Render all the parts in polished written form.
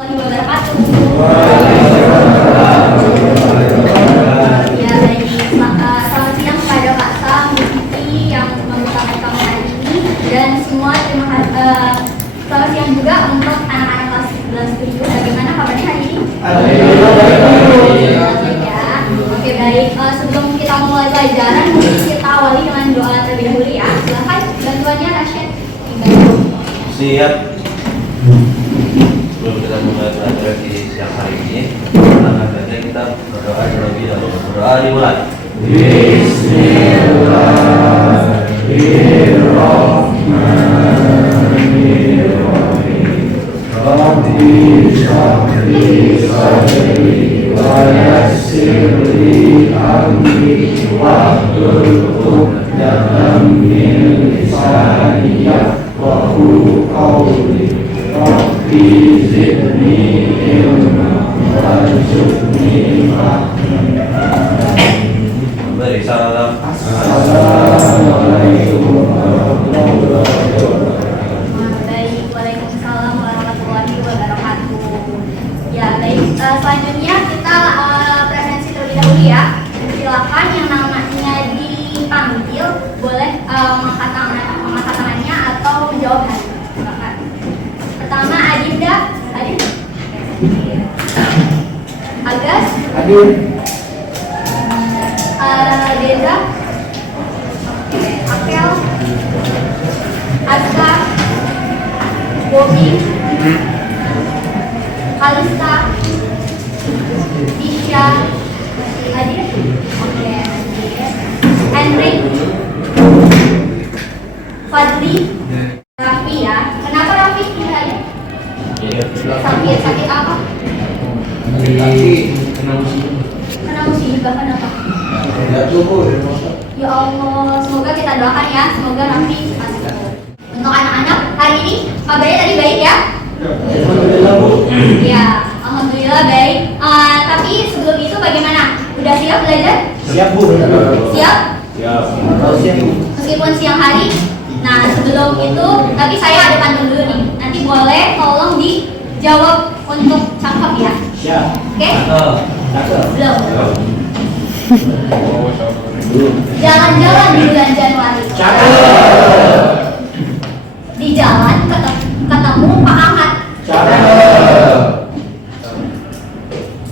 Ya, baik. Selamat siang kepada Pak Sam, Bu Siti yang membuka pertemuan hari ini, dan semua terima kasih. Selamat siang juga untuk anak-anak kelas 11-7. Bagaimana kabarnya hari ini? Ya. Oke, baik. Sebelum kita mulai pelajaran, mungkin kita awali dengan doa terlebih dahulu ya. Silakan bantuannya, Rashid. Siap. Sebelum kita mulai pelajaran di siang hari ini, pertama saja kita berdoa terlebih dahulu. Berdoa dimulai. Bismillahirrahmanirrahim. Rabbi shrah li sadri wa yassir li amri wahlul 'uqdatam min lisani yafqahu qawli. Rabbi zidni ilma warzuqni fahma. Beri salam. Assalamualaikum warahmatullahi wabarakatuh. Baik, waalaikumsalam warahmatullahi wabarakatuh. Ya, baik. Selanjutnya kita presensi terlebih dahulu ya. Silakan yang namanya dipanggil boleh mengangkat tangannya atau menjawab hal. Silakan. Pertama Adinda, Adin. Agas. Adin. Deza. Akel. Azka. Bobi. Kalista. Isya. Adin. Oke. Henry. Fadli. Raffi ya. Kenapa Raffi pilih sakit apa? Kena musibah, kenapa? Ya Allah, semoga kita doakan ya, semoga Raffi masih sembuh. Untuk anak-anak hari ini kabarnya tadi baik ya? Alhamdulillah Bu. Ya, alhamdulillah baik. Tapi sebelum itu bagaimana? Udah siap belajar? Siap Bu. Siap? Siap. Meskipun siang hari. Nah, sebelum itu, tapi saya ada pantun dulu nih. Nanti boleh tolong dijawab untuk cakep ya. Siap. Oke? Cakep. Belum. Jalan-jalan di bulan Januari. Cakep. Di jalan ketemu Pak Ahmad. Cakep.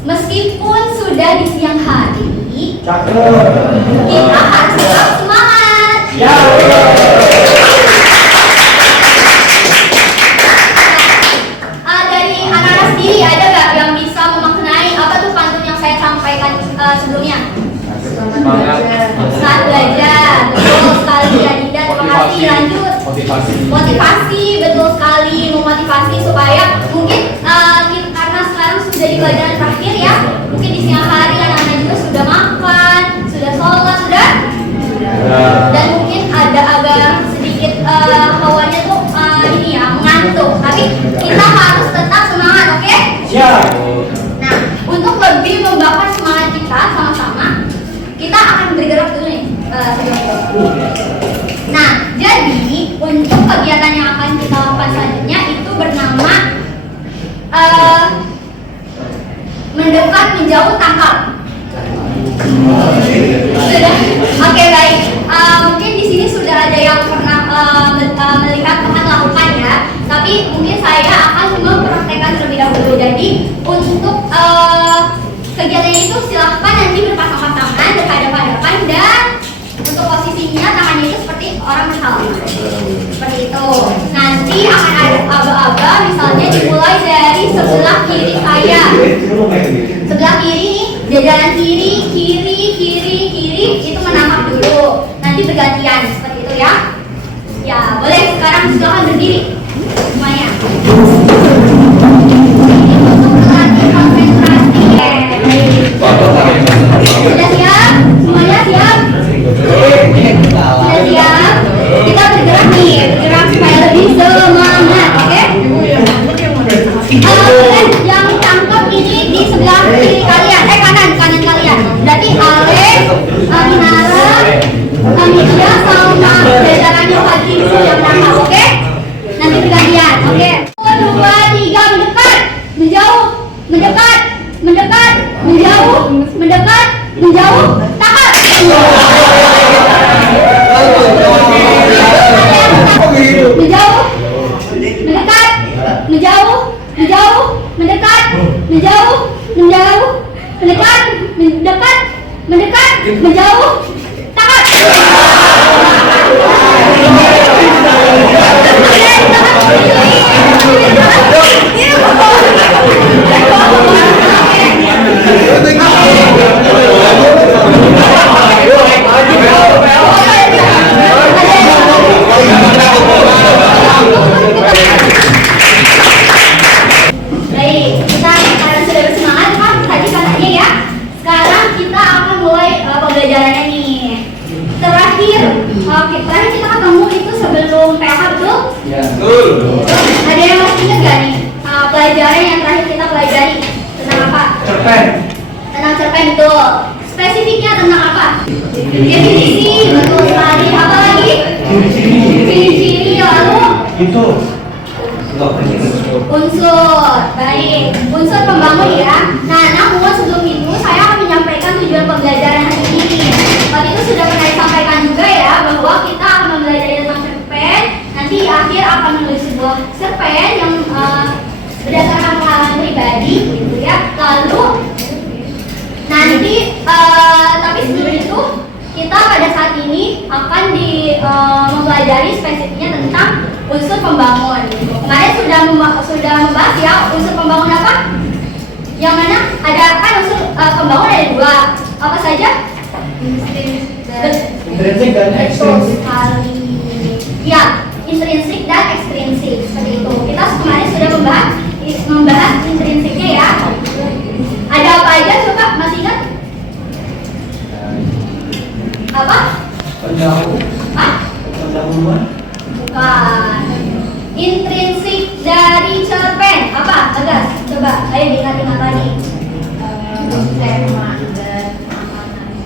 Meskipun sudah di siang hari, Cakep. kita harus tetap semangat. Ya. Dari anak-anak sendiri ada nggak yang bisa memaknai apa tuh pantun yang saya sampaikan sebelumnya? Saat belajar, betul sekali Adinda. Terima kasih. Lanjut. Motivasi, betul sekali. Memotivasi supaya mungkin karena sekarang sudah di pelajaran terakhir ya. Mungkin di siang hari anak-anak juga sudah makan, sudah sholat, sudah. Dan mungkin ada agak sedikit hawanya tuh ini ya mengantuk. Tapi kita harus tetap semangat, oke? Siap. Nah, untuk lebih membakar semangat kita sama-sama, kita akan bergerak dulu nih. Nah, jadi untuk kegiatan yang akan kita lakukan selanjutnya itu bernama mendekat, menjauh, tangkap. Sudah? Oke, baik. Mungkin di sini sudah ada yang pernah melihat teman lakukan ya. Tapi mungkin saya akan mempraktekkan terlebih dahulu. Jadi untuk kegiatannya itu silahkan nanti berpasang tangan, berhadapan-hadapan, dan untuk posisinya tangannya itu seperti orang bersalaman. Seperti itu. Nanti akan ada aba-aba, misalnya dimulai dari sebelah kiri saya. Sebelah kiri nih, jajaran kiri, itu menangkap dulu. Nanti bergantian seperti itu ya. Ya, boleh sekarang silakan berdiri semuanya. Ini untuk melatih konsentrasi. Sudah siap? Semuanya siap? Sudah siap? Kita bergerak nih, bergerak supaya lebih semangat, oke? Yang tangkap ini di sebelah kiri kalian, kanan kalian. Berarti Alek, Aminara, Amisya sama jajarannya Fadli dulu yang tangkap, oke? Nanti bergantian, oke? 1, 2, 3, mendekat, menjauh. mendekat, mendekat, menjauh, mendekat, menjauh, takap. Menjauh, mendekat, menjauh, menjauh, mendekat, menjauh, menjauh, mendekat, mendekat, mendekat, menjauh, takap. Baik, kita karena sudah bersemangat kan tadi katanya ya. Sekarang kita akan mulai pembelajarannya nih. Terakhir kita ketemu itu sebelum PH, betul? Ya. Ada yang masih ingat gak nih pelajaran yang terakhir kita pelajari tentang apa? Cerpen. Tentang cerpen, betul. Spesifiknya tentang apa? Definisi, betul sekali. Apa lagi? Ciri-ciri, lalu Itu. unsur. Baik, unsur pembangun ya. Nah, namun sebelum itu saya akan menyampaikan tujuan pembelajaran hari ini. Tadi itu sudah pernah disampaikan juga ya bahwa kita akan mempelajari tentang cerpen. Nanti di akhir akan menulis sebuah cerpen yang berdasarkan pengalaman pribadi, gitu ya. Lalu nanti tapi sebelum itu kita pada saat ini akan mempelajari spesifiknya tentang unsur pembangun. Kemarin sudah membahas ya unsur pembangun apa? Yang mana ada kan unsur pembangun ada dua. Apa saja? Intrinsik dan Betul ekstrinsik. sekali. Ya, intrinsik dan ekstrinsik seperti itu. Kita kemarin sudah membahas intrinsiknya ya. Ada apa aja coba masih ingat? Apa? Pendahulu. Hah? Pendahuluan. Bukan. Intrinsik dari cerpen apa? Tegas. Coba, ayo diingat-ingat lagi. Tema.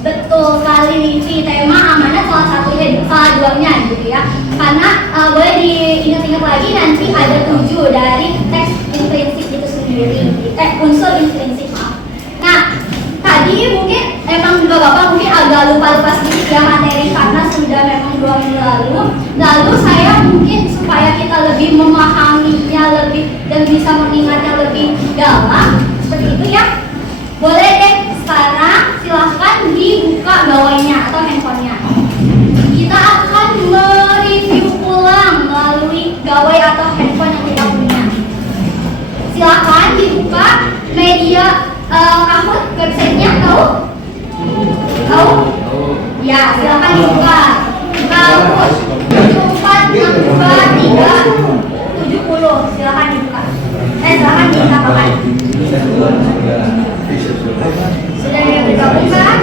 Betul sekali Livi, tema amanat salah satunya, salah duanya gitu ya. Karena boleh diingat-ingat lagi nanti ada 7 dari teks intrinsik itu sendiri. Unsur intrinsik, maaf. Nah, tadi mungkin emang juga Bapak mungkin agak lupa-lupa sedikit ya materi karena sudah memang 2 minggu lalu. Lalu saya mungkin supaya kita lebih memahaminya lebih dan bisa mengingatnya lebih dalam seperti itu ya. Boleh deh sekarang silahkan dibuka gawainya atau handphonenya. Kita akan mereview ulang melalui gawai atau handphone yang kita punya. Silahkan dibuka media Kahoot, websitenya tahu? Tahu? Ya, silahkan dibuka. Kahoot 746270. Silahkan dibuka. Silahkan dikatakan. Sudah ada yang bergabung kan?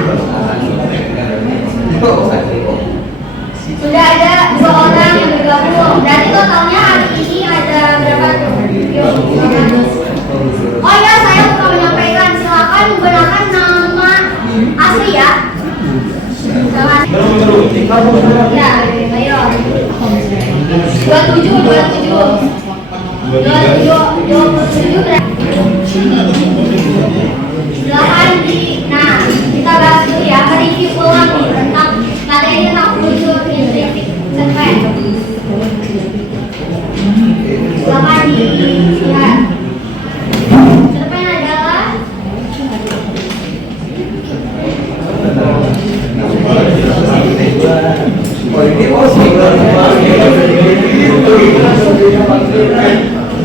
Sudah ada 2 orang yang bergabung. Dari totalnya hari ini ada berapa tuh? Oh ya, saya lupa menyampaikan. Silakan menggunakan nama asli ya. Nama asli. Ya, ayo. 27 berarti. Silakan kita bahas dulu ya, mereview ulang nih tentang materi tentang unsur intrinsik cerpen. Silakan dilihat. Cerpen adalah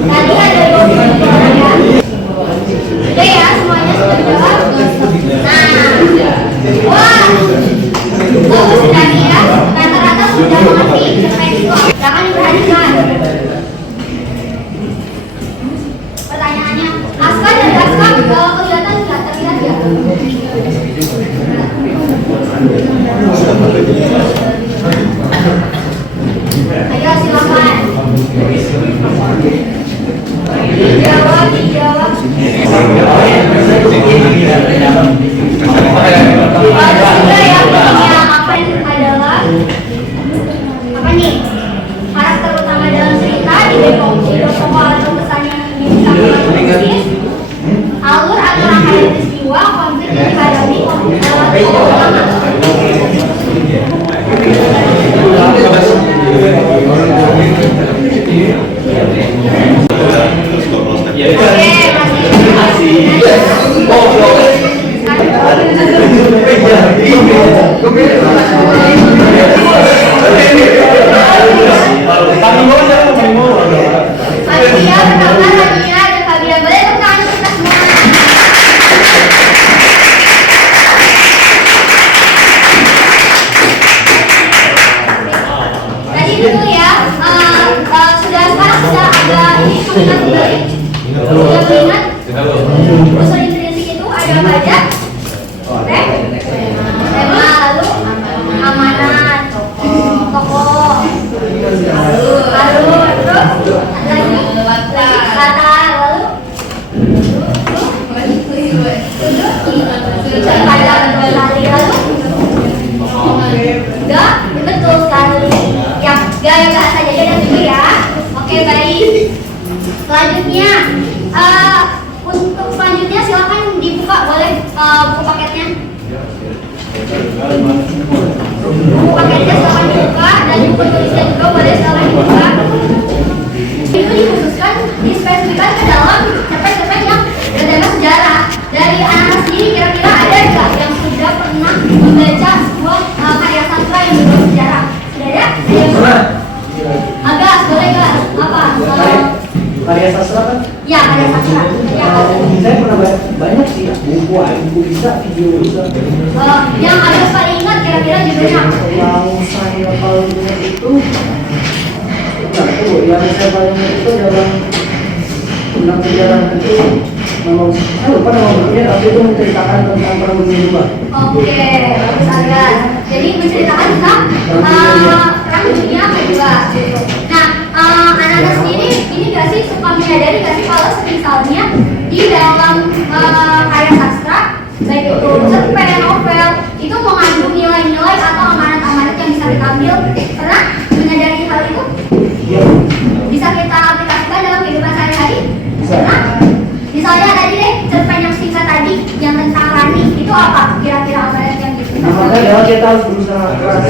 tadi ada 20 orang ya. Udah ya, semuanya sudah menjawab. Wah, bagus sekali ya. Rata-rata sudah mengerti cerpen itu. Jangan diperhatikan. Pertanyaannya, Aska dan Aska kelihatan nggak? Terlihat ya? Ayo silakan. Dijawab. Bagus juga ya, yang apa adalah apa nih? Oke, masih. Hadiah pertama, hadiah dan hadiah boleh tepuk tangan untuk kita semua. Tadi dulu ya, sekarang sudah ada ini mengingat kembali. Sudah mengingat unsur intrinsik itu ada apa aja? Oke. Tema, lalu amanat, tokoh, alur, terus lagi kata, enggak, betul sekali. Ya, gaya bahasa aja dan dulu ya. Oke, baik. Selanjutnya, untuk selanjutnya silakan dibuka, boleh buku paketnya. Buku paketnya silakan dibuka dan buku tulisnya juga boleh silakan dibuka. Itu dikhususkan, dispesifikkan ke dalam cerpen-cerpen yang bertema sejarah. Dari anak-anak sendiri kira-kira ada nggak yang sudah pernah membaca sebuah karya sastra yang berbau sejarah? Sudah ada? Agak, boleh nggak? Apa? Karya sastra kan? Ya, karya sastra. Ya, Saya pernah banyak sih, buku bisa, video bisa. yang Agus paling ingat kira-kira judulnya apa? Yang saya paling ingat itu, yang saya paling ingat itu dalam tentang sejarah itu, memang saya lupa nama bukunya, tapi itu menceritakan tentang perang dunia II. Oke, bagus Agus. Jadi menceritakan tentang perang dunia kedua. Nah, anak-anak sendiri ini gak sih suka menyadari gak sih kalau misalnya di dalam karya sastra, baik itu cerpen, novel, itu mengandung nilai-nilai atau amanat-amanat yang bisa kita ambil. Pernah menyadari hal itu? Bisa kita aplikasikan dalam kehidupan sehari-hari? Pernah? Misalnya tadi deh, cerpen yang singkat tadi, yang tentang Rani, itu apa? Kira-kira amanat yang gitu? Makanya kita harus berusaha keras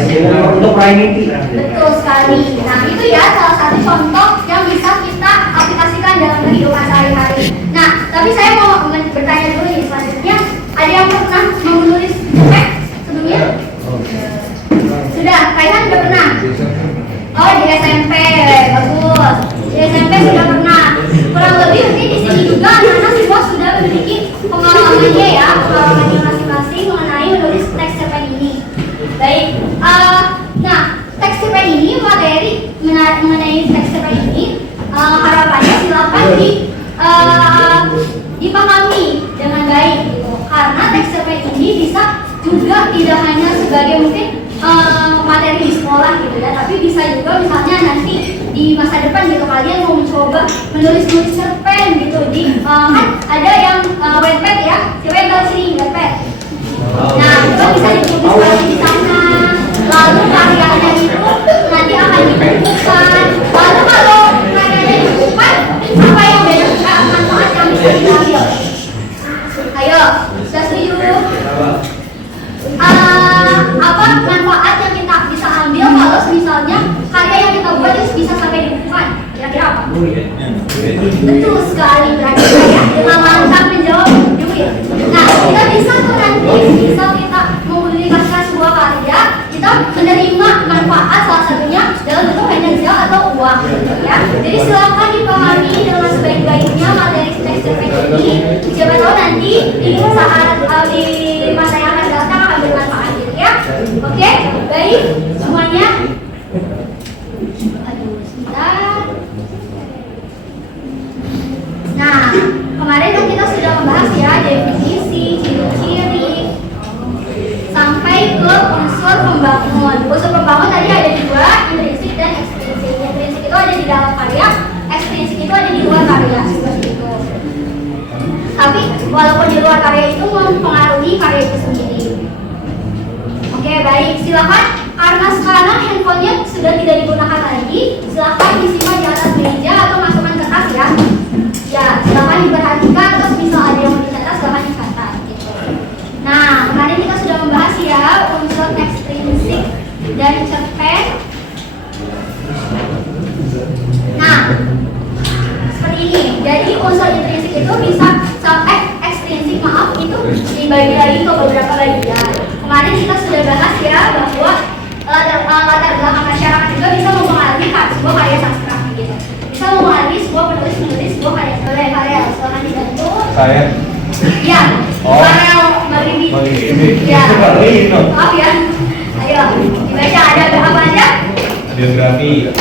untuk meraih mimpi. Betul sekali. Nah, itu ya salah satu contoh yang bisa kita aplikasikan dalam kehidupan sehari-hari. Nah, tapi saya mau bertanya dulu nih selanjutnya, ada yang pernah menulis cerpen sebelumnya? Sudah, Kaihan sudah pernah? Oh, di SMP, bagus. Di SMP sudah pernah. Kurang lebih mungkin di sini juga anak-anak semua sudah memiliki pengalamannya ya, pengalamannya masing-masing mengenai menulis teks cerpen ini. Baik, nah teks cerpen ini, materi mengenai teks cerpen ini, harapannya silakan dipahami dengan baik gitu. Karena teks cerpen ini bisa juga tidak hanya sebagai mungkin materi di sekolah gitu ya, tapi bisa juga misalnya nanti di masa depan gitu kalian mau mencoba menulis cerpen gitu di kan ada yang Wattpad ya, siapa yang tahu sini Wattpad? Nah itu bisa ditulis di sana, lalu karyanya itu nanti akan dibukukan. Lalu kalau karyanya dibukukan, apa yang beda manfaat yang bisa diambil? Ayo, sudah setuju? Apa manfaat yang kita bisa ambil kalau misalnya karya yang kita buat itu bisa sampai dibukukan? Kira-kira apa? Betul sekali, berarti saya dengan mantap menjawab duit. Nah, kita bisa tuh nanti bisa kita mempublikasikan sebuah karya, kita menerima manfaat salah satunya dalam bentuk finansial atau uang, ya. Jadi silakan dipahami dengan sebaik-baiknya materi teks cerpen ini. Siapa tahu nanti di saat di masa yang akan datang akan bermanfaat gitu ya. Oke, baik semuanya. Aduh, sebentar. Nah, kemarin kan kita sudah membahas ya definisi, ciri-ciri, sampai ke unsur pembangun. Unsur pembangun tadi ada dua, intrinsik dan ekstrinsik. Intrinsik itu ada di dalam karya, ekstrinsik itu ada di luar karya, seperti itu. Tapi walaupun di luar karya itu mempengaruhi karya itu sendiri. Oke, baik, silakan. Karena sekarang handphonenya sudah tidak digunakan lagi, silakan disimpan di atas meja atau masukkan kertas ya. Ya, silakan diperhatikan terus bisa unsur intrinsik itu bisa sampai ekstrinsik, maaf, itu dibagi lagi ke beberapa bagian. Kemarin kita sudah bahas ya bahwa latar belakang masyarakat juga bisa mempengaruhi sebuah karya sastra gitu. Bisa mempengaruhi sebuah penulis menulis sebuah karya. Silakan dibantu. Saya. Ya. Karya Maghribi. Ya. Maaf ya. Ayo dibaca, ada apa aja? Biografi.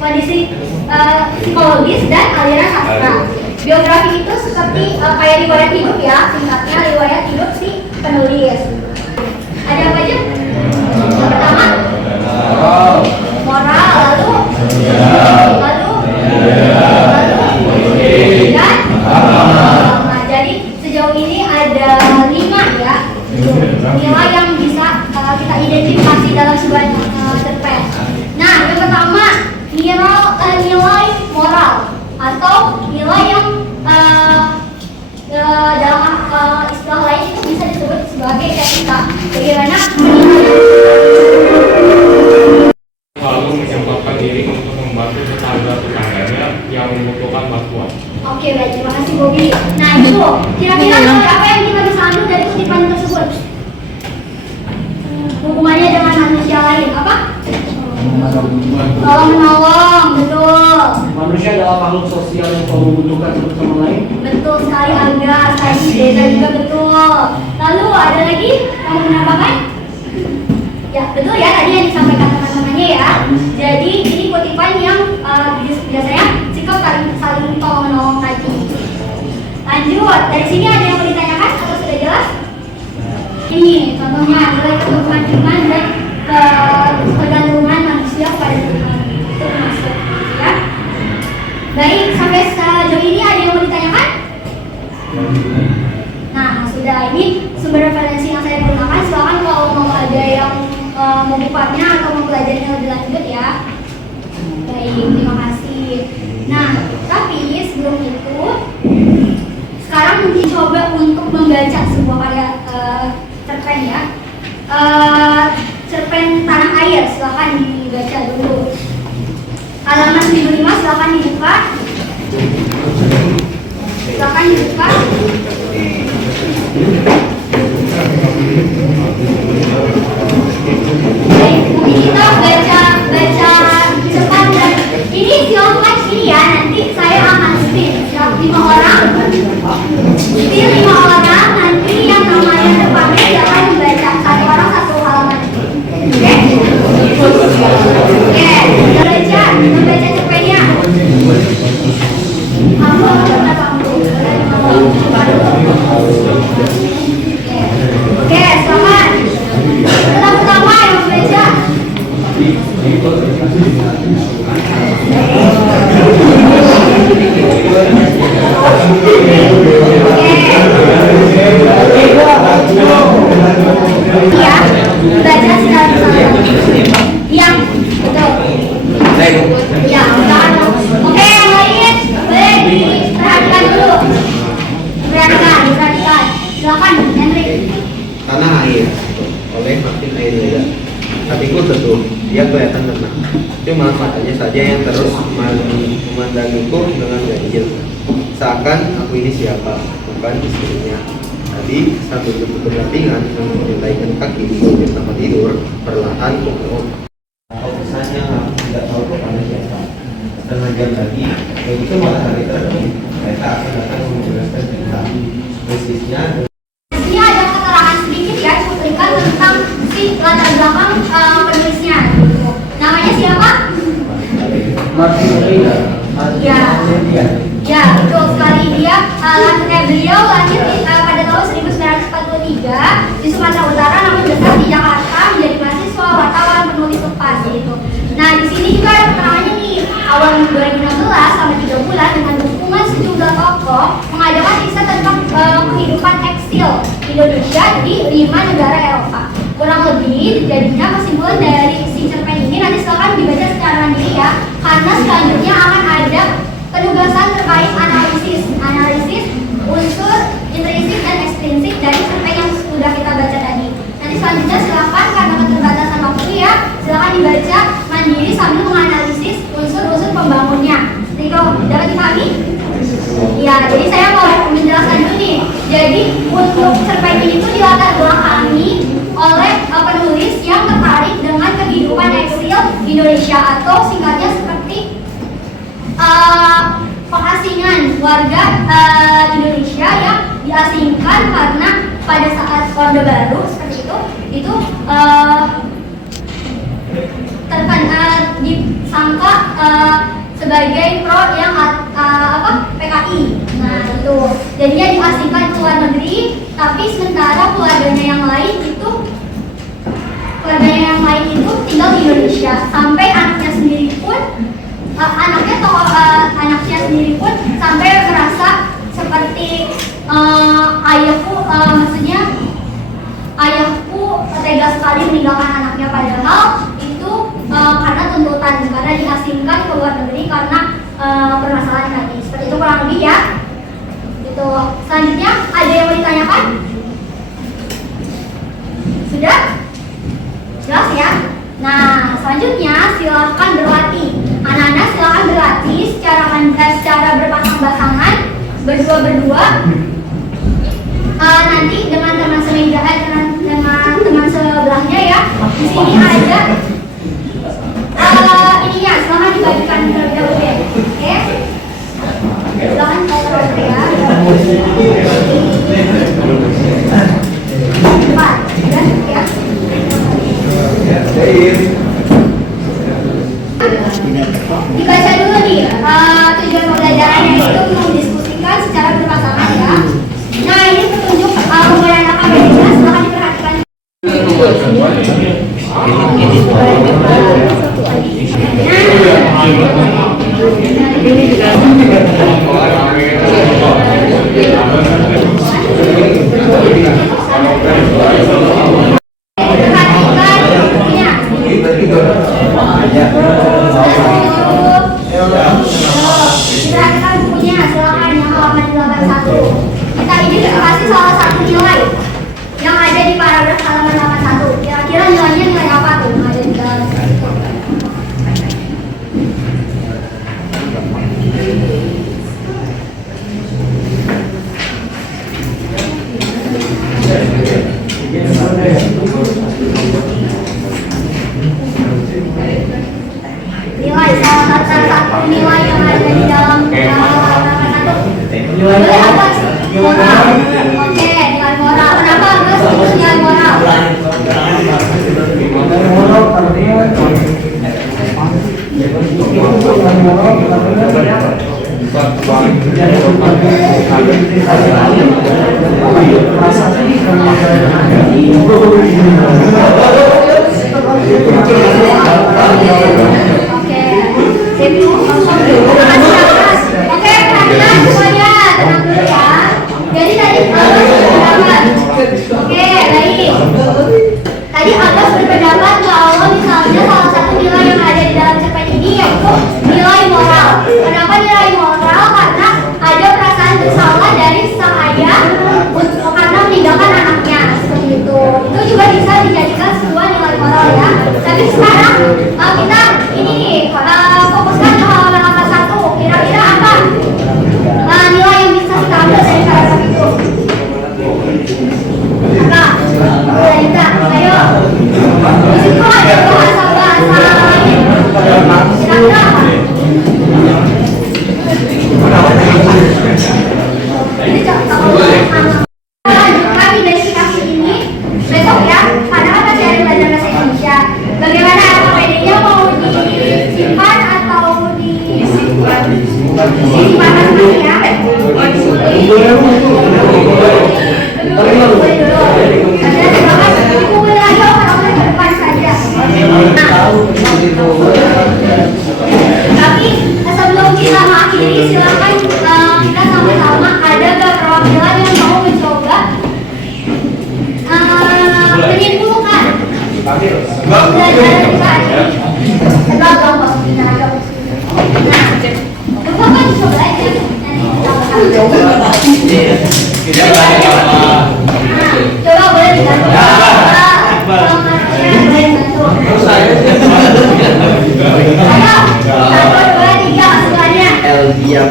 Kondisi psikologis, psikologis dan aliran sastra. Biografi itu seperti kayak riwayat hidup ya, singkatnya riwayat hidup si penulis. Ada apa aja? Yang pertama moral, lalu dan jadi sejauh ini ada 5 ya nilai yang bisa kita identifikasi dalam sebuah cerpen. Nah, yang pertama nilai moral atau nilai yang dalam istilah lain itu bisa disebut sebagai etika. Bagaimana lalu menyempatkan diri untuk membantu tetangga-tetangganya yang membutuhkan bantuan. Oke, baik, terima kasih Bobi. Nah, itu kira-kira apa yang kita bisa ambil dari kutipan tersebut? Hubungannya dengan manusia lain apa? Tolong menolong, betul. Manusia adalah makhluk sosial yang selalu membutuhkan satu sama lain. Betul sekali Angga, tadi Desa juga betul. Lalu ada lagi yang mau menambahkan? Ya, betul ya tadi yang disampaikan teman-temannya ya. Jadi ini kutipan yang biasanya sikap saling tolong menolong tadi. Lanjut, dari sini ada yang mau ditanyakan atau sudah jelas? Ini contohnya nilai ketergantungan dan ketergantungan manusia pada Tuhan itu termasuk ya. Baik, sampai sejauh ini ada yang mau ditanyakan? Nah, sudah, ini sumber referensi yang saya gunakan. Silakan kalau mau ada yang mau bukanya atau mau pelajarinya lebih lanjut ya. Baik, terima kasih. Nah, tapi sebelum itu sekarang mungkin coba untuk membaca sebuah karya cerpen ya. Cerpen Tanah Air, silakan dibaca dulu. Halaman 1005 silakan dibuka. Silakan dibuka. Baik, mungkin kita baca cepat dan ini silakan ini ya, nanti saya akan spin 5 orang. Spin 5 orang, nanti yang namanya depannya silakan membaca satu orang satu halaman. Oke? Oke, membaca cerpennya. Kamu berapa kamu? Oke, selamat. Pertama yang membaca. Iya, baca sekali yang betul. Ya, oke, yang lain boleh diperhatikan dulu. Diperhatikan. Silakan, Henry. Tanah Air oleh Martin Aideda. Hatiku teduh, dia kelihatan tenang. Cuma matanya saja yang terus memandangiku dengan ganjil. Seakan aku ini siapa, bukan istrinya. Tadi sambil duduk berdampingan menjuntai kaki di bibir tempat tidur, perlahan kukuh. Kalau misalnya aku tidak tahu kepada siapa, setengah jam lagi, begitu matahari terbit, mereka akan datang menjelaskan kita. Persisnya. Ini ada keterangan sedikit ya, cuplikan tentang si latar belakang penulisnya. Gitu. Namanya siapa? Martin Aida. Ya, betul sekali dia. Beliau lahir pada tahun 1943 di Sumatera Utara, namun besar di Jakarta, menjadi mahasiswa, wartawan, penulis lepas gitu. Nah, di sini juga ada keterangannya nih. Awal 2016 selama 3 bulan dengan dukungan sejumlah tokoh mengadakan riset tentang kehidupan eksil Indonesia di 5 negara Eropa. Kurang lebih jadinya kesimpulan dari si cerpen ini nanti silakan dibaca secara mandiri ya, karena selanjutnya akan ada penugasan terkait analisis unsur intrinsik dan ekstrinsik dari cerpen yang sudah kita baca tadi. Nanti selanjutnya silakan karena keterbatasan waktu ya, silakan dibaca mandiri sambil menganalisis unsur-unsur Nah, jadi saya mau menjelaskan dulu nih. Jadi untuk cerpen ini tuh dilatar belakangi oleh penulis yang tertarik dengan kehidupan eksil Indonesia atau singkatnya seperti pengasingan warga Indonesia yang diasingkan karena pada saat Orde Baru seperti itu disangka sebagai pro yang PKI. Nah itu jadinya diasingkan ke luar negeri, tapi sementara keluarganya yang lain itu tinggal di Indonesia. Sampai anaknya sendiri pun sampai merasa seperti ayahku tega sekali meninggalkan anaknya, padahal itu karena tuntutan, karena diasingkan ke luar negeri karena permasalahan tadi. Seperti itu kurang lebih ya. Itu selanjutnya ada yang mau ditanyakan? Sudah? Jelas ya? Nah, selanjutnya silahkan berlatih. Anak-anak silahkan berlatih secara berpasang-pasangan, berdua-berdua. Nanti dengan teman semeja, dengan teman sebelahnya ya. Di sini ada ininya, silahkan dibagikan terlebih dahulu ya. Oke? Silahkan terus ya. 4, ya. Dibaca dulu nih tujuan pembelajarannya, itu mendiskusikan secara berpasangan ya. Nah ini petunjuk penggunaan akademiknya, silahkan diperhatikan. Diperhatikan bukunya, silahkan yang halaman 81. Kita identifikasi salah satu nilai yang ada di paragraf halaman 81. Kira-kira nilainya nilai apa tuh yang ada di dalam itu? Nilai salah satu nilai yang ada di dalam halaman 81. Nilai apa? Moral. Oke, nilai moral. Kenapa Agus itu nilai moral? Oke, perhatikan semuanya, tenang dulu ya. Jadi tadi oke, baik. Tadi Agus berpendapat kalau misalnya salah satu nilai yang ada di dalam cerpen ini yaitu nilai moral. Kenapa nilai moral? Karena ada perasaan bersalah dari sang ayah karena meninggalkan anaknya, seperti itu. Itu juga bisa dijadikan sebuah nilai moral ya. Tapi sekarang kita ini fokuskan ke halaman 81. Kira-kira apa nilai yang bisa kita ambil dari paragraf itu? Apa? Kita, ayo. Di situ ada bahasa-bahasa lain. Kira-kira apa? Ini kami verifikasi ini besok ya, karena kan masih ada belajar bahasa Indonesia. Bagaimana APD-nya mau disimpan atau disimpan masing-masing ya? Tapi sebelum kita mengakhiri, silakan kita sama-sama ada gak perwakilan yang mau mencoba menyimpulkan belajar kita ini. Sebab dong bos, kita agak nah, coba kan coba aja nanti kita coba boleh dibantu. Ayo, 1, 2, 3 semuanya. L diam.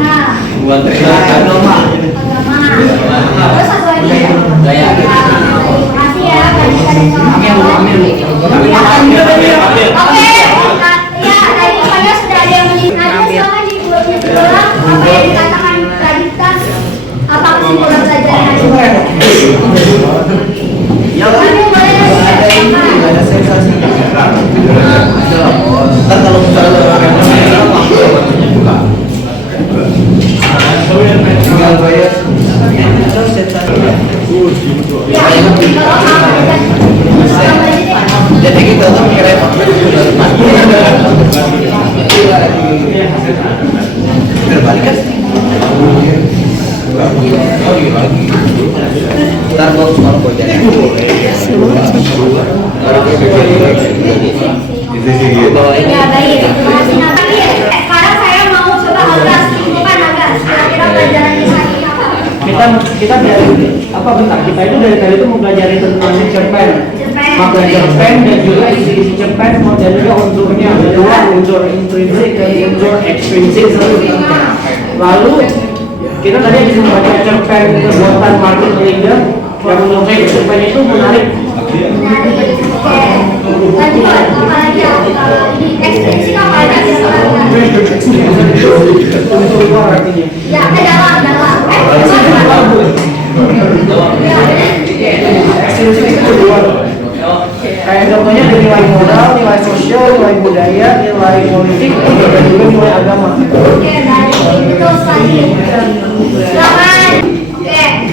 Nah, Buat agama. Terus satu lagi ya. Gaya. Terima kasih ya bagi Oke, ya tadi pokoknya sudah ada yang mengingatkan silakan diulang apa yang dikatakan tadi kita apa kesimpulan pelajaran hari ini. Kami boleh ada sensasi. Ntar kalau misalnya orang yang buka. Tinggal bayar. Terus sensasi. ya Jadi kita tuh mikirnya berbalik kan? Ntar kalau bocah ya baik, terima kasih. Nah, tapi sekarang saya mau coba agak simpulkan agak kira-kira pelajaran di hari ini apa? Kita dari apa bentar kita itu dari tadi itu mau belajar tentang cerpen, makna cerpen dan juga isi cerpen dan juga unsurnya ada dua unsur intrinsik dan unsur ekstrinsik. Lalu kita tadi bisa membaca cerpen buatan Martin Linder yang menurut saya cerpen itu menarik. Menarik, oke. Lanjut, apa lagi ya? Ini ekstensi apa lagi setelahnya? Unsur luar artinya. Ya, ke dalam. Ekstrinsik itu dua. Kayak contohnya ada nilai moral, nilai sosial, nilai budaya, nilai politik, dan juga nilai agama. Oke, baik. Betul sekali. Silakan. Oke.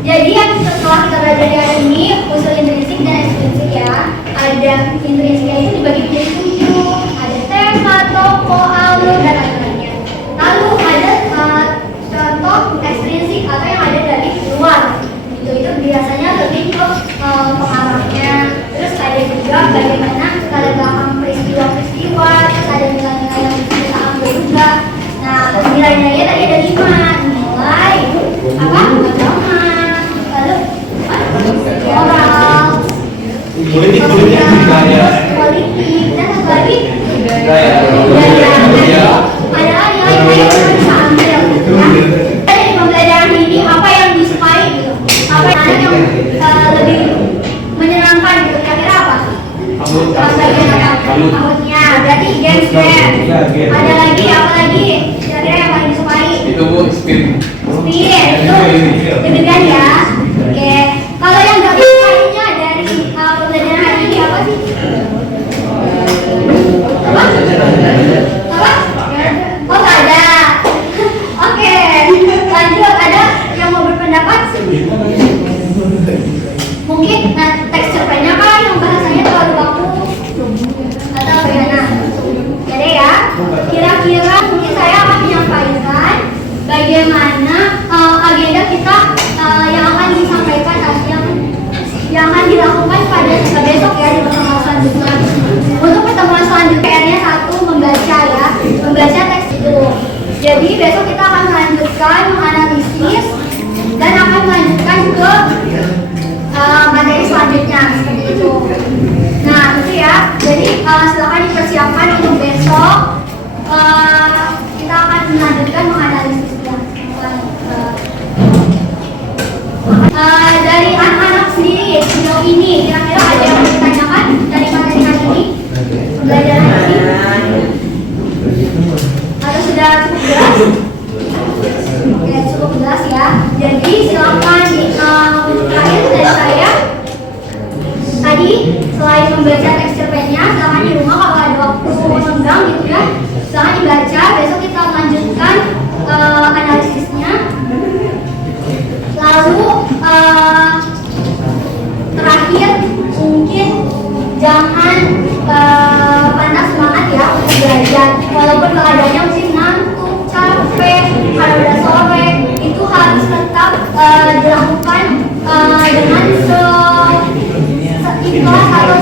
Jadi yang setelah kita belajar hari ini, unsur intrinsik dan ekstrinsik ya. Ada intrinsiknya itu dibagi menjadi 7. Ada tema, tokoh, alur, dan lain-lainnya. Lalu ada contoh ekstrinsik atau yang ada dari luar. Itu biasanya lebih ke pengarangnya. Terus ada juga bagaimana latar belakang peristiwa-peristiwa. Terus ada nilai-nilai yang bisa kita ambil juga. Nah, nilai-nilainya tadi ada 5. Nilai apa? Agama. Lalu moral. Politik Dan satu lagi budaya. adalah nilai-nilai yang kita bisa ambil. Dari pembelajaran ini apa yang disukai gitu? Apa yang lebih menyenangkan gitu? Kira-kira apa? Rambutnya, berarti games. Ada lagi apa lagi? Kira-kira yang paling disukai? Itu spirit. Spirit itu demikian ya. Oke, kalau yang gak disukainya dari pembelajaran hari ini apa sih? Apa? Oh gak ada. Oke, lanjut. Ada yang mau berpendapat? Mungkin teks cerpennya kan yang bahasanya terlalu baku atau bagaimana? Jadi ya, kira-kira mungkin saya akan menyampaikan bagaimana agenda kita yang akan disampaikan yang akan dilakukan pada besok ya di pertemuan selanjutnya. Untuk pertemuan selanjutnya PR-nya 1 membaca ya, membaca teks itu. Jadi besok kita akan melanjutkan menganalisis dan akan melanjutkan ke materi selanjutnya seperti itu. Nah itu ya, jadi silakan dipersiapkan untuk besok kita akan melanjutkan menganalisisnya. Dari anak-anak sendiri sejauh ini kira-kira ada yang mau ditanyakan dari materi hari ini, pembelajaran hari ini, atau sudah cukup jelas? Oke, cukup jelas ya. Jadi silakan terakhir dari saya tadi selain membaca teks cerpennya, silakan di rumah kalau ada waktu senggang gitu ya, silakan dibaca. Besok kita lanjutkan analisisnya. Lalu terakhir mungkin jangan patah semangat ya untuk belajar, walaupun keadaannya mungkin ngantuk, capek, kalau udah sore itu harus tetap dilakukan dengan seikhlas atau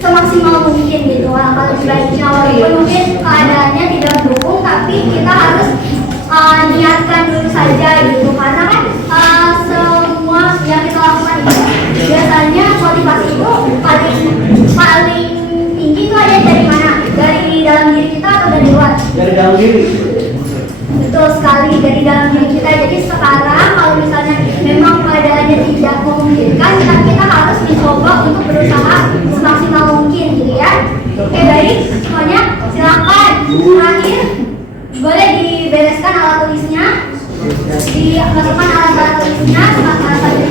semaksimal mungkin gitu. Kalau dibaca walaupun mungkin keadaannya tidak mendukung, tapi kita harus niatkan dulu saja gitu, karena kan semua yang kita lakukan itu biasanya motivasi itu paling diri. Betul sekali, dari dalam diri kita. Jadi sekarang kalau misalnya memang keadaannya tidak memungkinkan, kita harus mencoba untuk berusaha semaksimal mungkin gitu ya. Oke baik, semuanya silakan. Terakhir, boleh dibereskan alat tulisnya, dimasukkan alat tulisnya, alat